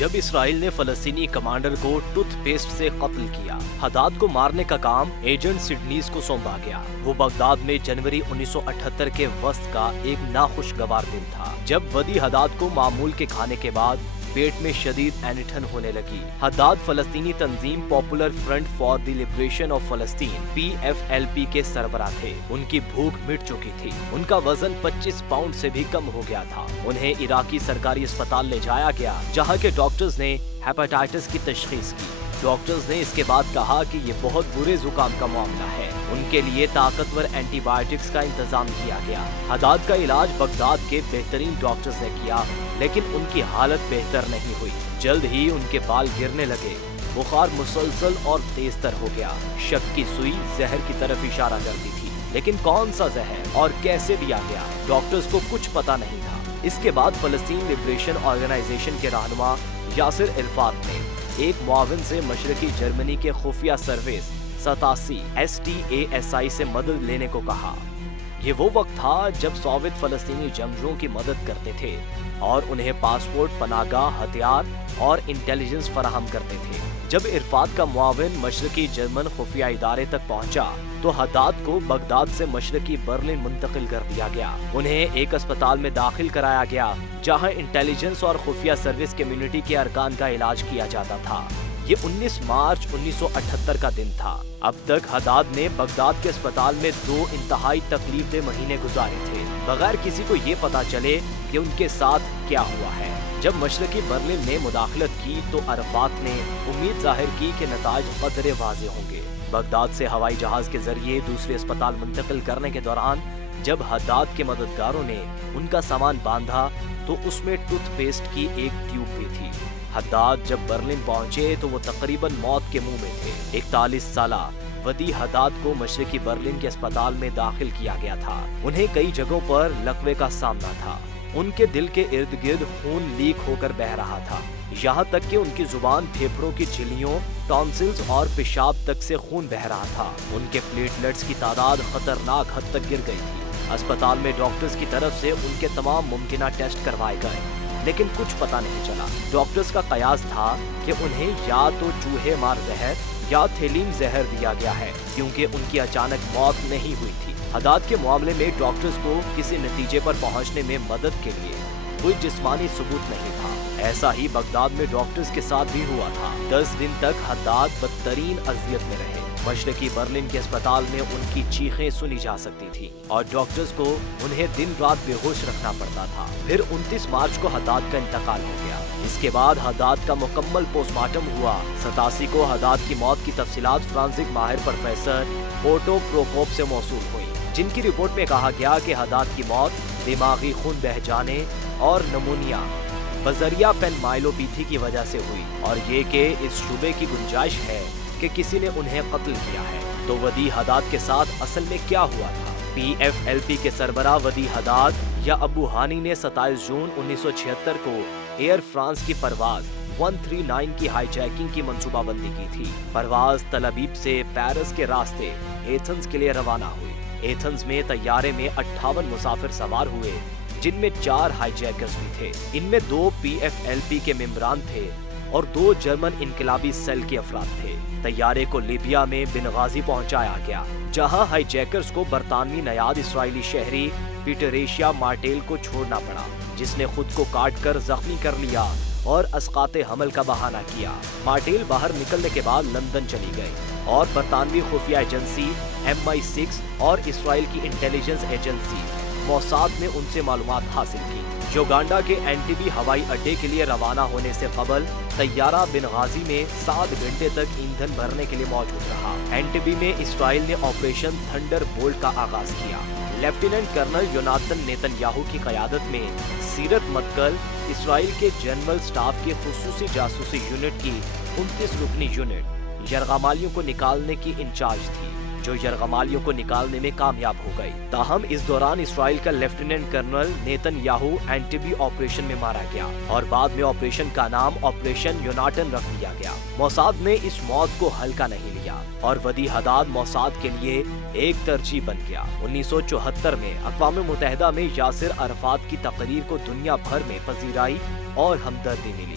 جب اسرائیل نے فلسطینی کمانڈر کو ٹوتھ پیسٹ سے قتل کیا، حداد کو مارنے کا کام ایجنٹ سڈنیز کو سونپا گیا۔ وہ بغداد میں جنوری 1978 کے وسط کا ایک ناخوشگوار دن تھا، جب ودی حداد کو معمول کے کھانے کے بعد پیٹ میں شدید اینٹھن ہونے لگی۔ حداد فلسطینی تنظیم popular front for the liberation of فلسطین PFLP کے سربراہ تھے۔ ان کی بھوک مٹ چکی تھی، ان کا وزن 25 پاؤنڈ سے بھی کم ہو گیا تھا۔ انہیں عراقی سرکاری اسپتال لے جایا گیا، جہاں کے ڈاکٹرز نے ہیپاٹائٹس کی تشخیص کی۔ ڈاکٹرز نے اس کے بعد کہا کہ یہ بہت برے زکام کا معاملہ ہے۔ ان کے لیے طاقتور اینٹی بائیوٹکس کا انتظام کیا گیا۔ حداد کا علاج بغداد کے بہترین ڈاکٹرز نے کیا، لیکن ان کی حالت بہتر نہیں ہوئی۔ جلد ہی ان کے بال گرنے لگے، بخار مسلسل اور تیز تر ہو گیا۔ شک کی سوئی زہر کی طرف اشارہ کرتی تھی، لیکن کون سا زہر اور کیسے دیا گیا، ڈاکٹرز کو کچھ پتا نہیں تھا۔ اس کے بعد فلسطین لبریشن آرگنائزیشن کے رہنما یاسر عرفات نے ایک معاون سے مشرقی جرمنی کے خفیہ سروس 87 STASI سے مدد لینے کو کہا۔ یہ وہ وقت تھا جب سوویت فلسطینی جنگجوؤں کی مدد کرتے تھے اور انہیں پاسپورٹ، پناہ گاہ، ہتھیار اور انٹیلیجنس فراہم کرتے تھے۔ جب عرفات کا معاون مشرقی جرمن خفیہ ادارے تک پہنچا تو حداد کو بغداد سے مشرقی برلن منتقل کر دیا گیا۔ انہیں ایک اسپتال میں داخل کرایا گیا جہاں انٹیلیجنس اور خفیہ سروس کمیونٹی کے ارکان کا علاج کیا جاتا تھا۔ یہ 19 مارچ 1978 کا دن تھا۔ اب تک حداد نے بغداد کے اسپتال میں 2 انتہائی تکلیف دہ مہینے گزارے تھے، بغیر کسی کو یہ پتا چلے کہ ان کے ساتھ کیا ہوا ہے۔ جب مشرقی برلن نے مداخلت کی تو عرفات نے امید ظاہر کی کہ نتائج قدرے واضح ہوں گے۔ بغداد سے ہوائی جہاز کے ذریعے دوسرے اسپتال منتقل کرنے کے دوران جب حداد کے مددگاروں نے ان کا سامان باندھا تو اس میں ٹوتھ پیسٹ کی ایک ٹیوب بھی تھی۔ حداد جب برلن پہنچے تو وہ تقریباً موت کے منہ میں تھے۔ 41 سالہ ودی حداد کو مشرقی برلن کے اسپتال میں داخل کیا گیا تھا۔ انہیں کئی جگہوں پر لقوے کا سامنا تھا۔ ان کے دل کے ارد گرد خون لیک ہو کر بہہ رہا تھا، یہاں تک کہ ان کی زبان، پھیپھڑوں کی جھلیوں، ٹانسلز اور پیشاب تک سے خون بہہ رہا تھا۔ ان کے پلیٹلیٹس کی تعداد خطرناک حد تک گر گئی تھی۔ اسپتال میں ڈاکٹرز کی طرف سے ان کے تمام ممکنہ ٹیسٹ کروائے گئے، لیکن کچھ پتہ نہیں چلا۔ ڈاکٹرز کا قیاس تھا کہ انہیں یا تو چوہے مار زہر یا تھیلیم زہر دیا گیا ہے، کیونکہ ان کی اچانک موت نہیں ہوئی تھی۔ حداد کے معاملے میں ڈاکٹرز کو کسی نتیجے پر پہنچنے میں مدد کے لیے کوئی جسمانی ثبوت نہیں تھا۔ ایسا ہی بغداد میں ڈاکٹرز کے ساتھ بھی ہوا تھا۔ 10 دن تک حداد بدترین اذیت میں رہے۔ مشرقی برلن کے اسپتال میں ان کی چیخیں سنی جا سکتی تھی اور ڈاکٹرز کو انہیں دن رات بے ہوش رکھنا پڑتا تھا۔ پھر 29 مارچ کو حداد کا انتقال ہو گیا۔ اس کے بعد حداد کا مکمل پوسٹ مارٹم ہوا۔ 87 کو حداد کی موت کی تفصیلات فرانسک ماہر پروفیسر اوٹو پروکوپ سے موصول ہوئی، جن کی رپورٹ میں کہا گیا کہ حداد کی موت دماغی خون بہہ جانے اور نمونیا بذریعہ پینمائلوپیتھی کی وجہ سے ہوئی، اور یہ کہ اس شبے کی گنجائش ہے کہ کسی نے انہیں قتل کیا ہے۔ تو ودی حداد کے ساتھ اصل میں کیا ہوا تھا؟ PFLP کے سربراہ ودی حداد یا ابو ہانی نے 27 جون 1976 کو ایئر فرانس کی پرواز 139 کی ہائی جیکنگ کی منصوبہ بندی کی تھی۔ پرواز تل ابیب سے پیرس کے راستے ایتھنز کے لیے روانہ ہوئی۔ ایتھنز میں طیارے میں 58 مسافر سوار ہوئے، جن میں 4 ہائی جیکرز بھی تھے۔ ان میں 2 PFLP کے ممبران تھے اور 2 جرمن انقلابی سیل کے افراد تھے۔ طیارے کو لیبیا میں بنغازی پہنچایا گیا، جہاں ہائی جیکرز کو برطانوی نیاد اسرائیلی شہری پیٹریشیا مارٹیل کو چھوڑنا پڑا، جس نے خود کو کاٹ کر زخمی کر لیا اور اسقاط حمل کا بہانہ کیا۔ مارٹیل باہر نکلنے کے بعد لندن چلی گئی اور برطانوی خفیہ ایجنسی MI6 اور اسرائیل کی انٹیلیجنس ایجنسی موساد نے ان سے معلومات حاصل کی۔ یوگانڈا کے اینٹیبی ہوائی اڈے کے لیے روانہ ہونے سے قبل طیارہ بنغازی میں 7 گھنٹے تک ایندھن بھرنے کے لیے موجود رہا۔ اینٹیبی میں اسرائیل نے آپریشن تھنڈر بولٹ کا آغاز کیا۔ لیفٹیننٹ کرنل یوناتن نیتن یاہو کی قیادت میں سیرت متکل اسرائیل کے جنرل سٹاف کی خصوصی جاسوسی یونٹ کی 29 رکنی یونٹ یرغمالیوں کو نکالنے کی انچارج تھی، جو یرغمالیوں کو نکالنے میں کامیاب ہو گئی۔ تاہم اس دوران اسرائیل کا lieutenant colonel Netanyahu Entebbe operation میں مارا گیا اور بعد میں آپریشن کا نام آپریشن یوناٹن رکھ دیا گیا۔ موساد نے اس موت کو ہلکا نہیں لیا اور ودی حداد موساد کے لیے ایک ترجیح بن گیا۔ 1974 میں اقوام متحدہ میں یاسر عرفات کی تقریر کو دنیا بھر میں پذیرائی اور ہمدردی ملی۔